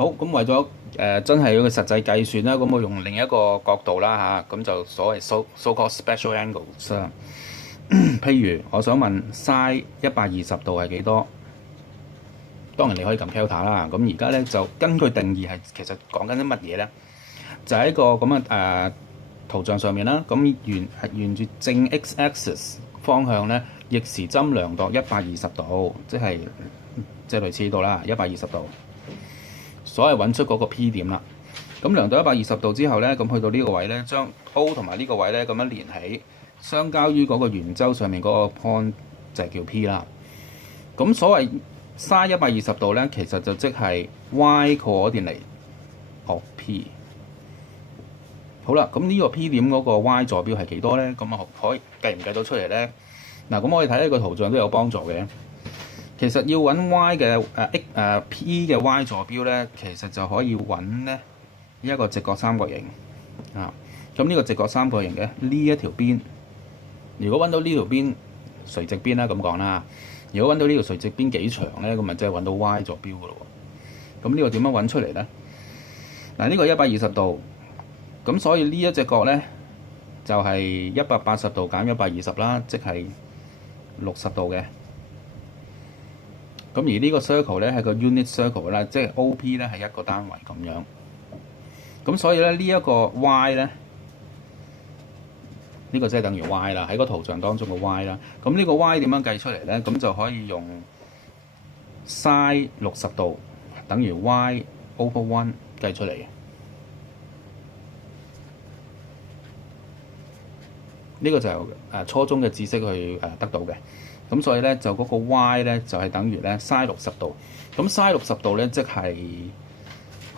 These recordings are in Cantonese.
好，咁為咗真係要個實際計算啦，咁我用另一個角度啦嚇，咁就所謂 so-called special angles 啦。譬如我想問 sin 120度係幾多？當然你可以撳 Delta 啦。咁而家咧就根據定義係其實講緊啲乜嘢咧？就喺一個咁嘅圖像上面啦。咁沿住正 x-axis 方向咧，逆時針量度120度，即係類似呢度啦，120度。所謂揾出嗰個 P 點啦。咁量到120度之後咧，咁去到呢個位咧，將 O 同埋呢個位咧咁樣連起，相交於嗰個圓周上面嗰個 point 就係叫 P 啦。咁所謂 sin 120度咧，其實就即係 y coordinate of P。好啦，咁呢個 P 點嗰個 y 坐標係幾多咧？咁啊可以計唔計到出嚟咧？嗱，咁我哋睇呢個圖像都有幫助嘅。其實要揾 y 嘅P 嘅 y 坐標咧，其實就可以揾咧一個直角三角形啊。咁呢個直角三角形嘅呢一條邊，如果揾到呢條邊垂直邊啦，咁講啦。如果揾到呢條垂直邊幾長咧，咁咪即係揾到 y 坐標噶咯喎。咁呢個點樣揾出嚟咧？嗱，呢個120度，咁所以呢一隻角咧就係180度減120啦，即係60度嘅。咁而呢個 circle 咧係個 unit circle 啦，即係 OP 咧係一個單位咁樣。咁所以咧呢一個 y 咧，呢個即係等於 y 啦，喺個圖像當中嘅 y 啦。咁呢個 y 點樣計出嚟咧？咁就可以用 sin 60度等於 y over 1計出嚟嘅。呢個就係初中嘅知識去得到嘅。咁所以咧就嗰個 y 咧就係等於咧 sin 60度。咁 sin 60度咧即係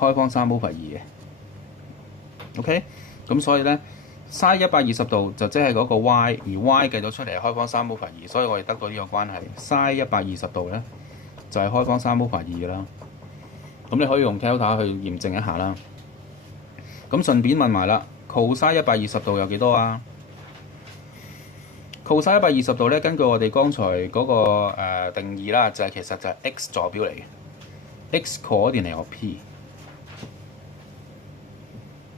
開方3 over 2嘅。OK， 咁所以咧 sin 120度就即係嗰個 y， 而 y 計到出嚟係開方3 over 2，所以我哋得到呢個關係 sin 120度咧就係開方3 over 2啦。咁你可以用 Delta 去驗證一下啦。咁順便問埋啦 ，cos 120度有幾多啊？cos 120度咧，根據我哋剛才嗰個定義啦，就係其實就係 x 坐標嚟嘅 ，x coordinate of P。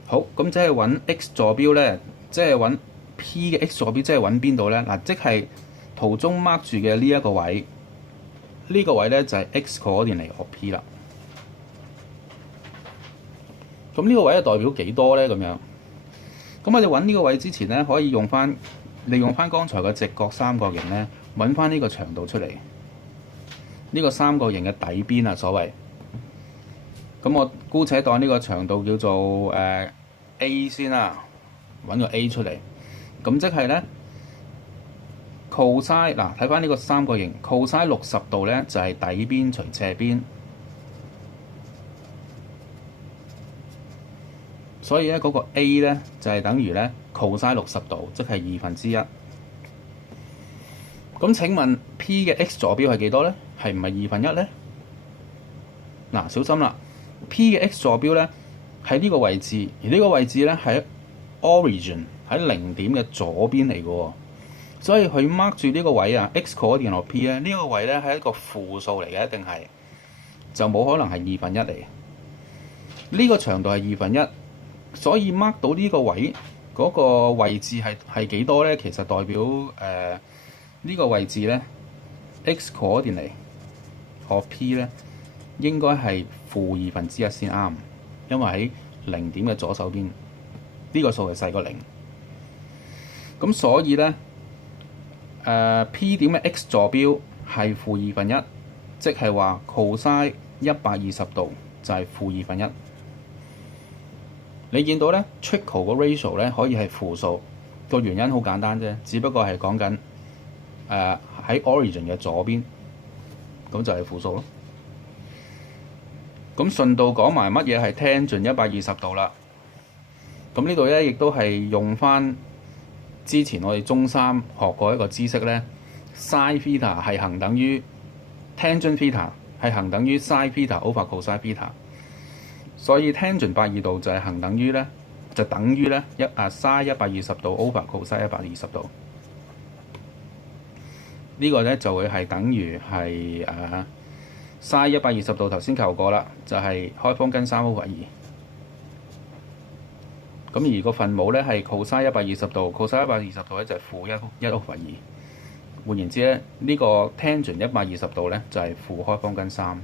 好，咁即係揾 x 坐標咧，即係揾 P 嘅 x 坐標，即係揾邊度咧？嗱，即係圖中 mark 住嘅呢一個位，呢個位咧就係 x coordinate of P 啦。咁呢個位係代表幾多咧？咁樣，咁我哋揾呢個位之前咧，可以利用翻剛才嘅直角三角形咧，揾翻呢個長度出嚟。呢個三角形嘅底邊啊，所謂。咁我姑且當呢個長度叫做A 先啦，揾個 A 出嚟。咁即係咧 cos 嗱，睇翻呢個三角形 cos 60度咧，就係底邊除斜邊。所以咧嗰個 A 咧就係等於咧 cos 60度，即係1/2。咁請問 P 嘅 x 坐標係幾多咧？係唔係1/2咧？嗱，小心啦 ！P 嘅 x 坐標咧喺呢個位置，而呢個位置咧喺 origin 喺零點嘅左邊嚟嘅喎。所以佢 mark 住呢個位啊 ，x coordinate of P 咧，呢個位咧係一個負數嚟嘅，一定係就冇可能係1/2嚟。呢個長度係1/2。所以 mark 到呢個位嗰個位置係幾多咧？其實代表呢個位置咧 x coordinate of P 咧應該係-1/2先啱，因為喺零點嘅左手邊呢個數係細過0。咁所以咧P 點嘅 x 坐標係-1/2，即係話 cos 120度就係-1/2。你見到咧 trickle 個 ratio 咧可以係負數，個原因好簡單啫，只不過係講緊喺 origin 嘅左邊，咁就係負數咯。咁順道講埋乜嘢係 tangent 120度啦。咁呢度咧亦都係用翻之前我哋中三學過一個知識咧 ，sin theta 係恒等於 tangent theta 係恒等於 sin theta over cos theta。所以 tangent 120度就係恒等於咧，就等於咧sin 120度 over cos 120度。呢個咧就會係等於係 sin 120度頭先求過啦，就係開方根3/2。咁而個分母咧係 cos 120度，cos 120度咧就係-1/2。換言之咧，呢個 tangent 120度咧就係負開方根3。